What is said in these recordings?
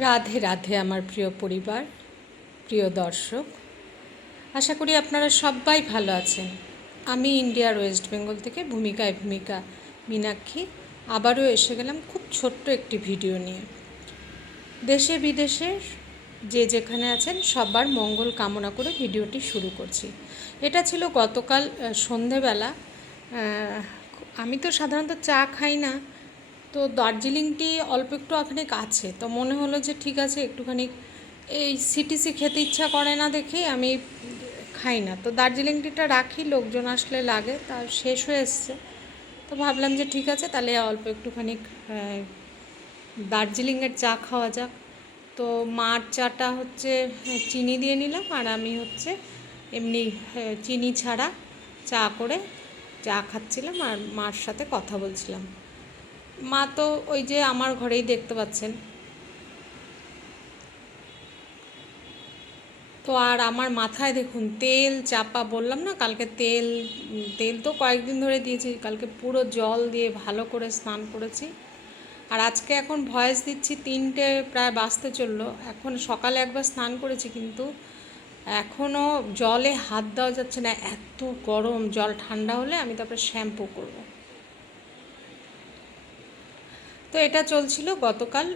রাধে রাধে আমার প্রিয় পরিবার, প্রিয় দর্শক। আশা করি আপনারা সবাই ভালো আছেন। আমি ইন্ডিয়ার ওয়েস্ট বেঙ্গল থেকে ভূমিকায় ভূমিকা মীনাক্ষী। আবারও এসে গেলাম খুব ছোট্ট একটি ভিডিও নিয়ে। দেশে বিদেশের যে যেখানে আছেন, সবার মঙ্গল কামনা করে ভিডিওটি শুরু করছি। এটা ছিল গতকাল সন্ধেবেলা। আমি তো সাধারণত চা খাই না তো দার্জিলিংটি অল্প একটু ওখানে আছে তো মনে হলো যে ঠিক আছে একটুখানি এই সিটিসি খেতে ইচ্ছা করে না দেখে আমি খাই না। তো দার্জিলিং টিটা রাখি, লোকজন আসলে লাগে, তা শেষ হয়ে এসছে। তো ভাবলাম যে ঠিক আছে, তাহলে অল্প একটুখানি দার্জিলিংয়ের চা খাওয়া যাক। তো মার চাটা হচ্ছে চিনি দিয়ে নিলাম, আর আমি হচ্ছে এমনি চিনি ছাড়া চা করে চা খাচ্ছিলাম, আর মার সাথে কথা বলছিলাম। মা তো ওই যে আমার ঘরেই দেখতে পাচ্ছেন। তো আর আমার মাথায় দেখুন, তেল চাপা, বললাম না কালকে তেল তেল তো কয়েকদিন ধরে দিয়েছি, কালকে পুরো জল দিয়ে ভালো করে স্নান করেছি। আর আজকে এখন ভয়েস দিচ্ছি, তিনটে প্রায় বাঁচতে চলল। এখন সকালে একবার স্নান করেছি কিন্তু এখনও জলে হাত দেওয়া যাচ্ছে না, এত গরম, জল ঠান্ডা হলে আমি তারপরে শ্যাম্পু করব। তো এটা চলছিল গতকাল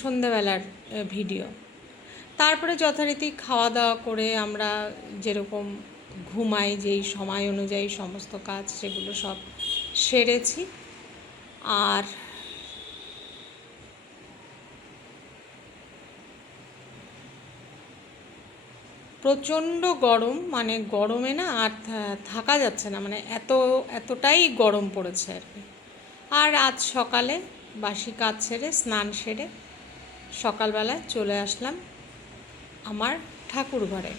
সন্ধেবেলার ভিডিও। তারপরে যথারীতি খাওয়া দাওয়া করে আমরা যেরকম ঘুমাই, যেই সময় অনুযায়ী সমস্ত কাজ সেগুলো সব সেরেছি। আর প্রচণ্ড গরম মানে গরমে না আর থাকা যাচ্ছে না মানে এত, এতটাই গরম পড়েছে আর কি। আর আজ সকালে বাসি কাজ সেরে, স্নান সেরে সকালবেলায় চলে আসলাম আমার ঠাকুর ঘরে।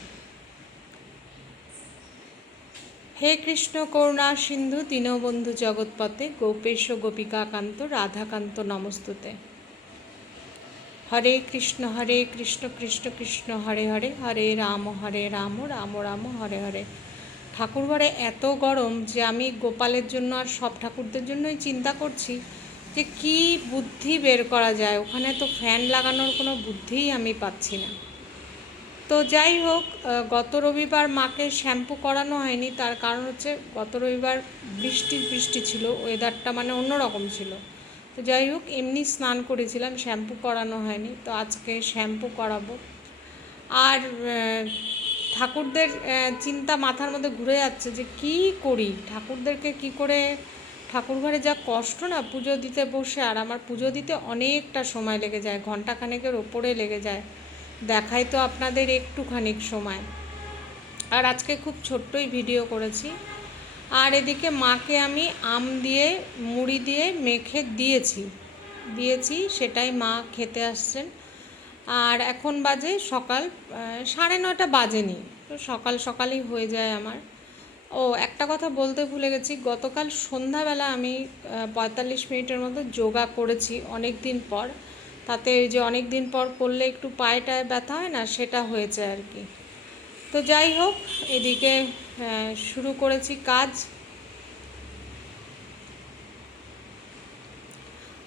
হে কৃষ্ণ করুণা সিন্ধু, দীনবন্ধু জগৎপথে, গোপেশ গোপিকাকান্ত, রাধাকান্ত নমস্তুতে। হরে কৃষ্ণ হরে কৃষ্ণ কৃষ্ণ কৃষ্ণ, হরে হরে হরে রাম হরে রাম রাম রাম, হরে হরে। ঠাকুরঘরে এত গরম যে আমি গোপালের জন্য আর সব ঠাকুরদের জন্যই চিন্তা করছি। যে কি বুদ্ধি বের করা যায়? ওখানে তো ফ্যান লাগানোর কোনো বুদ্ধিই আমি পাচ্ছি না। তো যাই হোক গত রবিবার মাকে শ্যাম্পু করানো হয়নি। তার কারণ হচ্ছে গত রবিবার বৃষ্টি বৃষ্টি ছিল, ওয়েদারটা মানে অন্যরকম ছিল। তো যাই হোক, এমনি স্নান করেছিলাম, শ্যাম্পু করানো হয়নি। তো আজকে শ্যাম্পু করাবো। আর ঠাকুরদের চিন্তা মাথার মধ্যে ঘুরে যাচ্ছে যে কি করি? ঠাকুরদেরকে কি করে ঠাকুর ঘরে যা কষ্ট না, পুজো দিতে বসে আর আমার পুজো দিতে অনেকটা সময় লেগে যায় ঘন্টাখানেকের ওপরে লেগে যায়। দেখাই তো আপনাদের একটুখানিক সময়। আর আজকে খুব ছোট্টই ভিডিও করেছি। আর এদিকে মাকে আমি আম দিয়ে, মুড়ি দিয়ে মেখে দিয়েছি। দিয়েছি, সেটাই মা খেতে আসছেন। আর এখন বাজে সকাল সাড়ে নটা বাজেনি। তো সকাল সকালই হয়ে যায় আমার। ও, একটা কথা বলতে ভুলে গেছি। গতকাল সন্ধ্যাবেলা আমি পঁয়তাল্লিশ মিনিটের মতো যোগা করেছি অনেক দিন পর। তাতে ওই যে অনেক দিন পর করলে একটু পায়ে টায়ে ব্যথা হয় না, সেটা হয়েছে আর কি। তো যাই হোক, এদিকে শুরু করেছি কাজ।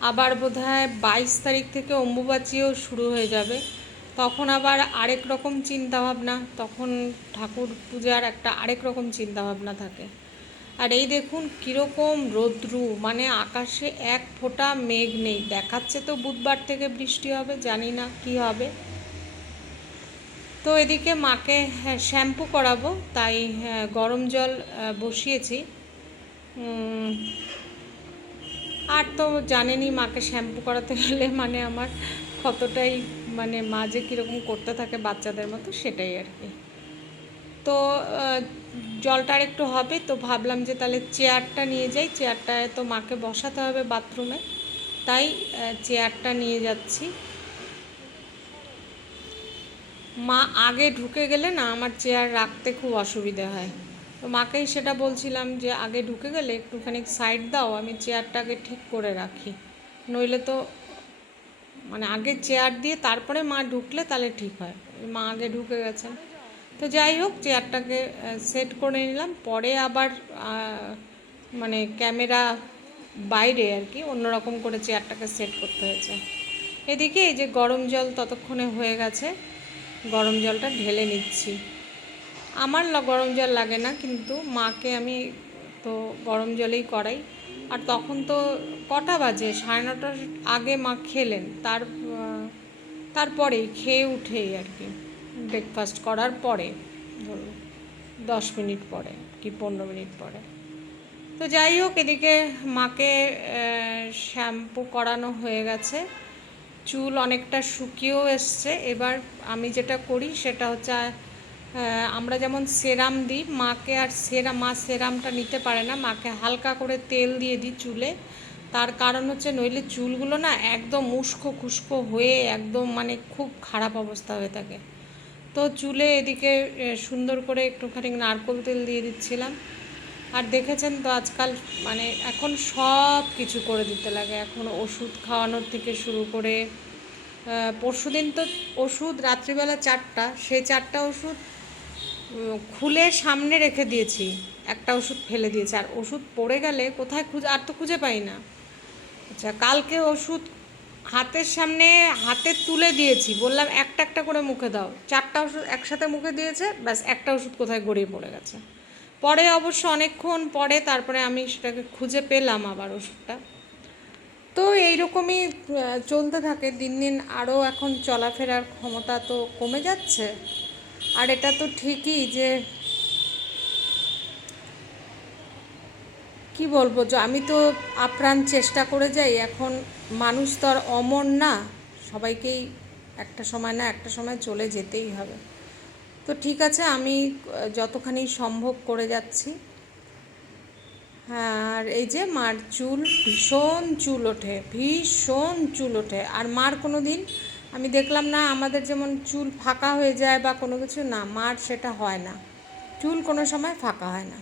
আবার বোধহয় বাইশ তারিখ থেকে অম্বুবাচিও শুরু হয়ে যাবে। তখন আবার আরেক রকম চিন্তাভাবনা তখন ঠাকুর পূজার একটা আরেক রকম চিন্তাভাবনা থাকে। আর এই দেখুন কীরকম রৌদ্রু মানে আকাশে এক ফোঁটা মেঘ নেই। দেখাচ্ছে তো বুধবার থেকে বৃষ্টি হবে জানি না কি হবে। তো এদিকে মাকে হ্যাঁ, শ্যাম্পু করাবো তাই হ্যাঁ, গরম জল বসিয়েছি। আর তো জানেনই মাকে শ্যাম্পু করাতে গেলে মানে আমার কতটাই মানে মা যে কীরকম করতে থাকে বাচ্চাদের মতো সেটাই আর কি। তো জলটা আর একটু হবে, তো ভাবলাম যে তাহলে চেয়ারটা নিয়ে যাই। চেয়ারটায় তো মাকে বসাতে হবে বাথরুমে। তাই চেয়ারটা নিয়ে যাচ্ছি। মা আগে ঢুকে গেলে না আমার চেয়ার রাখতে খুব অসুবিধে হয়। তো মাকেই সেটা বলছিলাম যে আগে ঢুকে গেলে একটুখানি সাইড দাও, আমি চেয়ারটাকে ঠিক করে রাখি। নইলে তো মানে আগে চেয়ার দিয়ে তারপরে মা ঢুকলে তাহলে ঠিক হয়। মা আগে ঢুকে গেছেন তো যাই হোক চেয়ারটাকে সেট করে নিলাম। পরে আবার মানে ক্যামেরা বাইরে আর কি, অন্যরকম করে চেয়ারটাকে সেট করতে হয়েছে। এদিকে এই যে গরম জল ততক্ষণে হয়ে গেছে। গরম জলটা ঢেলে নিচ্ছি। আমার গরম জল লাগে না, কিন্তু মাকে আমি তো গরম জলেই করাই। আর তখন তো কটা বাজে? সাড়ে নটার আগে মা খেলেন। তার তারপরেই খেয়ে উঠেই আর কি। ব্রেকফাস্ট করার পরে, ধরুন, দশ মিনিট পরে কি পনেরো মিনিট পরে। তো যাই হোক, এদিকে মাকে শ্যাম্পু করানো হয়ে গেছে। চুল অনেকটা শুকিয়েও এসছে। এবার আমি যেটা করি, সেটা হচ্ছে আমরা যেমন সেরাম দিই, মাকে আর সেরাম মা সেরামটা নিতে পারে না। মাকে হালকা করে তেল দিয়ে দিই চুলে। তার কারণ হচ্ছে নইলে চুলগুলো না একদম উস্কো খুস্কো হয়ে একদম মানে খুব খারাপ অবস্থা হয়ে থাকে। তো চুলে এদিকে সুন্দর করে একটুখানি নারকোল তেল দিয়ে দিচ্ছিলাম। আর দেখেছেন তো আজকাল মানে এখন সব কিছু করে দিতে লাগে। এখন ওষুধ খাওয়ানোর থেকে শুরু করে পরশুদিন তো ওষুধ, রাত্রিবেলা চারটা। সেই চারটা ওষুধ খুলে সামনে রেখে দিয়েছি। একটা ওষুধ ফেলে দিয়েছি। আর ওষুধ পড়ে গেলে কোথায় খুঁজে, আর তো খুঁজে পাই না। আচ্ছা কালকে ওষুধ হাতের সামনে, হাতে তুলে দিয়েছি। বললাম, একটা একটা করে মুখে দাও। চারটা ওষুধ একসাথে মুখে দিয়েছে, ব্যাস একটা ওষুধ কোথায় গড়িয়ে পড়ে গেছে। পরে অবশ্য অনেকক্ষণ পরে তারপরে আমি সেটাকে খুঁজে পেলাম আবার ওষুধটা। তো এইরকমই চলতে থাকে। দিন দিন আরও এখন চলাফেরার ক্ষমতা তো কমে যাচ্ছে। আর এটা তো ঠিকই যে কি বলব, যে আমি তো আপ্রাণ চেষ্টা করে যাই, এখন মানুষ তো আর অমর না, সবাইকেই একটা সময় না একটা সময় চলে যেতেই হবে। তো ঠিক আছে, আমি যতখানি সম্ভব করে যাচ্ছি। হ্যাঁ আর এই যে মার চুল ভীষণ চুল ওঠে, ভীষণ চুল ওঠে, আর মার কোনো দিন আমি দেখলাম না, আমাদের যেমন চুল ফাঁকা হয়ে যায় বা কোনো কিছু না, মার সেটা হয় না। চুল কোনো সময় ফাঁকা হয় না।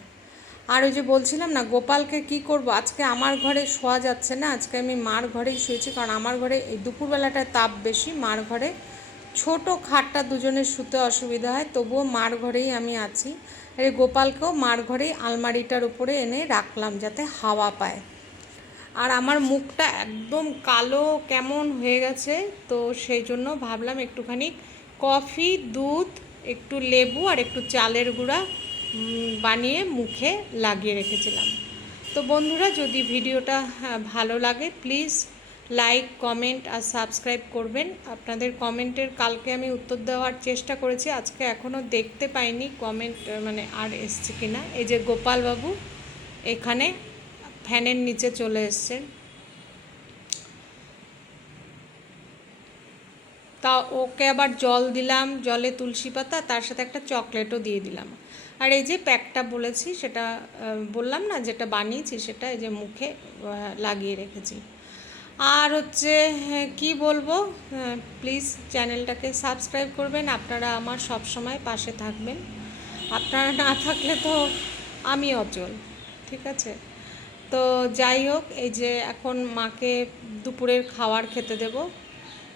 আর ওই যে বলছিলাম না, গোপালকে কি করব? আজকে আমার ঘরে শোয়া যাচ্ছে না, আজকে আমি মার ঘরেই শুয়েছি, কারণ আমার ঘরে এই দুপুরবেলাটায় তাপ বেশি, মার ঘরে ছোট খাটটা দুজনের শুতে অসুবিধা হয়, তবুও মার ঘরেই আমি আছি। আর গোপালকেও মার ঘরেই আলমারিটার উপরে এনে রাখলাম যাতে হাওয়া পায়। আর আমার মুখটা একদম কালো কেমন হয়ে গেছে তো সেই জন্য ভাবলাম একটুখানি কফি দুধ একটু লেবু আর একটু চালের গুঁড়া বানিয়ে মুখে লাগিয়ে রেখেছিলাম। তো বন্ধুরা যদি ভিডিওটা হ্যাঁ, ভালো লাগে প্লিজ লাইক কমেন্ট আর সাবস্ক্রাইব করবেন। আপনাদের কমেন্টের কালকে আমি উত্তর দেওয়ার চেষ্টা করেছি আজকে এখনও দেখতে পাইনি কমেন্ট মানে আর এসছে কিনা। এই যে গোপালবাবু এখানে ফ্যানের নিচে চলে এসছেন তা ওকে আবার জল দিলাম জলে তুলসী পাতা তার সাথে একটা চকলেটও দিয়ে দিলাম। আর এই যে প্যাকটা বলেছি সেটা বললাম না যেটা বানিয়েছি সেটা এই যে মুখে লাগিয়ে রেখেছি। আর হচ্ছে হ্যাঁ, কি বলব প্লিজ চ্যানেলটাকে সাবস্ক্রাইব করবেন। আপনারা আমার সব সময় পাশে থাকবেন। আপনারা না থাকলে তো আমি অচল ঠিক আছে? তো যাই হোক এই যে এখন মাকে দুপুরের খাওয়ার খেতে দেব।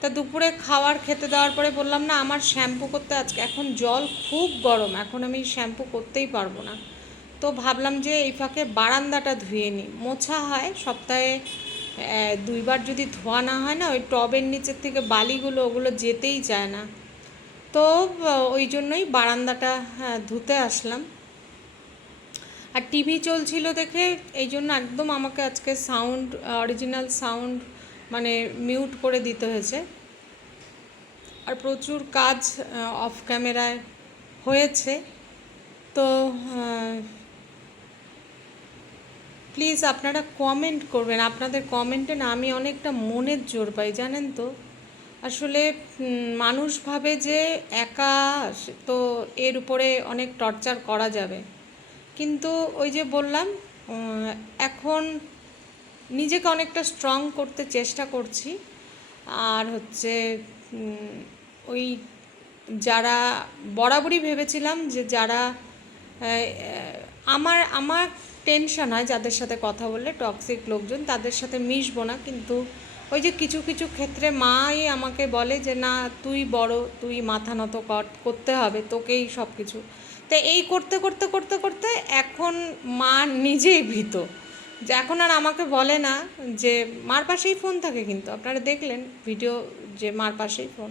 তা দুপুরে খাওয়ার খেতে দেওয়ার পরে বললাম না আমার শ্যাম্পু করতে আজকে এখন জল খুব গরম এখন আমি শ্যাম্পু করতেই পারব না। তো ভাবলাম যে এই ফাঁকে বারান্দাটা ধুয়ে নিই। মোছা হয় সপ্তাহে দুইবার যদি ধোয়া না হয় না ওই টবের নিচের থেকে বালিগুলো ওগুলো যেতেই চায় না। তো ওই জন্যই বারান্দাটা হ্যাঁ, ধুতে আসলাম। আর টিভি চলছিল দেখে এই জন্য একদম আমাকে আজকে সাউন্ড অরিজিনাল সাউন্ড মানে মিউট করে দিতে হয়েছে। আর প্রচুর কাজ অফ ক্যামেরায় হয়েছে। তো প্লিজ আপনারা কমেন্ট করবেন। আপনাদের কমেন্টে না আমি অনেকটা মনের জোর পাই, জানেন তো? আসলে মানুষ ভাবে যে একা, তো এর উপরে অনেক টর্চার করা যাবে। কিন্তু ওই যে বললাম এখন নিজেকে অনেকটা স্ট্রং করতে চেষ্টা করছি। আর হচ্ছে ওই যারা বরাবরই ভেবেছিলাম যে যারা আমার আমার টেনশন হয় যাদের সাথে কথা বললে টক্সিক লোকজন, তাদের সাথে মিশবো না। কিন্তু ওই যে কিছু কিছু ক্ষেত্রে মাই আমাকে বলে যে, না, তুই বড়, তুই মাথা নত কর- করতে হবে, তোকেই সব কিছু তো এই করতে করতে করতে করতে এখন মা নিজেই ভীত। যে এখন আর আমাকে বলে না যে মার পাশেই ফোন থাকে কিন্তু। আপনারা দেখলেন ভিডিও যে মার পাশেই ফোন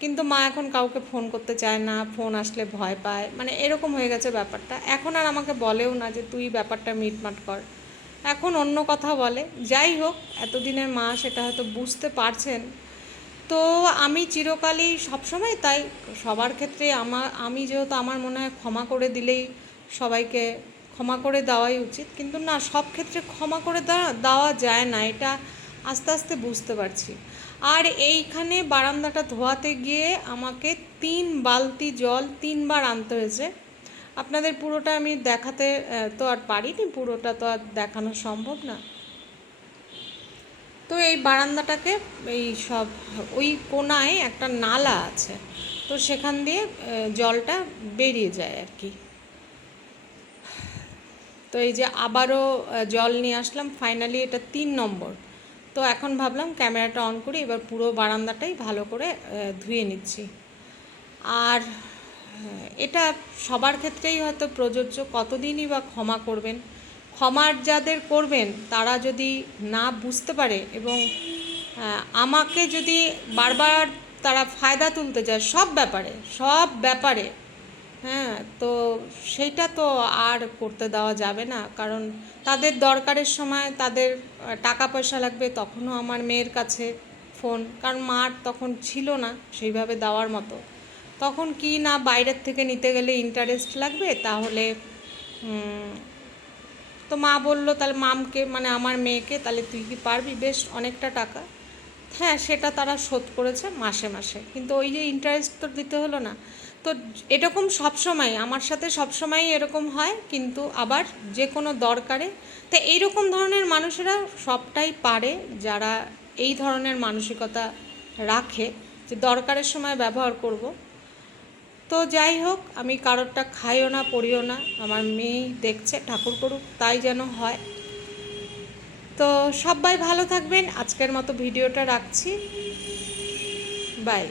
কিন্তু মা এখন কাউকে ফোন করতে চায় না ফোন আসলে ভয় পায়। মানে এরকম হয়ে গেছে ব্যাপারটা। এখন আর আমাকে বলেও না যে তুই ব্যাপারটা মিটমাট কর। এখন অন্য কথা বলে। যাই হোক, এতদিনের মা সেটা হয়তো বুঝতে পারছেন। তো আমি চিরকালই সবসময় তাই। সবার ক্ষেত্রে আমার আমি যেহেতু আমার মনে হয় ক্ষমা করে দিলেই সবাইকে ক্ষমা করে দেওয়াই উচিত। কিন্তু না, সব ক্ষেত্রে ক্ষমা করে দেওয়া যায় না, এটা আস্তে আস্তে বুঝতে পারছি। আর এইখানে বারান্দাটা ধোয়াতে গিয়ে আমাকে তিন বালতি জল তিনবার আনতে হয়েছে। আপনাদের পুরোটা আমি দেখাতে তো আর পারিনি, পুরোটা তো আর দেখানো সম্ভব না। তো এই বারান্দাটাকে এই সব, ওই কোনায় একটা নালা আছে। তো সেখান দিয়ে জলটা বেরিয়ে যায় আর কি। তো এই যে আবারও জল নিয়ে আসলাম। ফাইনালি এটা তিন নম্বর। তো এখন ভাবলাম ক্যামেরাটা অন করি, এবার পুরো বারান্দাটাই ভালো করে ধুয়ে নিচ্ছি। আর এটা সবার ক্ষেত্রেই হয়তো প্রযোজ্য। কতদিনই বা ক্ষমা করবেন? ক্ষমার যাদের করবেন, তারা যদি না বুঝতে পারে এবং আমাকে যদি বারবার তারা ফায়দা তুলতে যায় সব ব্যাপারে সব ব্যাপারে হ্যাঁ তো সেইটা তো আর করতে দেওয়া যাবে না। কারণ তাদের দরকারের সময় তাদের টাকা পয়সা লাগবে, তখনও আমার মেয়ের কাছে ফোন। কারণ মার তখন ছিল না সেইভাবে দেওয়ার মতো। তখন কি না বাইরের থেকে নিতে গেলে ইন্টারেস্ট লাগবে? তাহলে তো মা বলল, তাহলে মামকে মানে আমার মেয়েকে, তাহলে তুই কি পারবি? বেশ, অনেকটা টাকা। হ্যাঁ সেটা তারা শোধ করেছে মাসে মাসে। কিন্তু ওই যে ইন্টারেস্ট তো দিতে হলো না। তো এরকম সবসময় আমার সাথে সবসময়ই এরকম হয়, কিন্তু আবার যে কোনো দরকারে। তো এইরকম ধরনের মানুষেরা সবটাই পারে, যারা এই ধরনের মানসিকতা রাখে, যে দরকারের সময় ব্যবহার করব। তো যাই হোক, আমি কারোরটা খাইও না, পড়িও না। আমার মেয়ে দেখছে, ঠাকুর করুক তাই যেন হয়। তো সবাই ভালো থাকবেন। আজকের মতো ভিডিওটা রাখছি। বাই।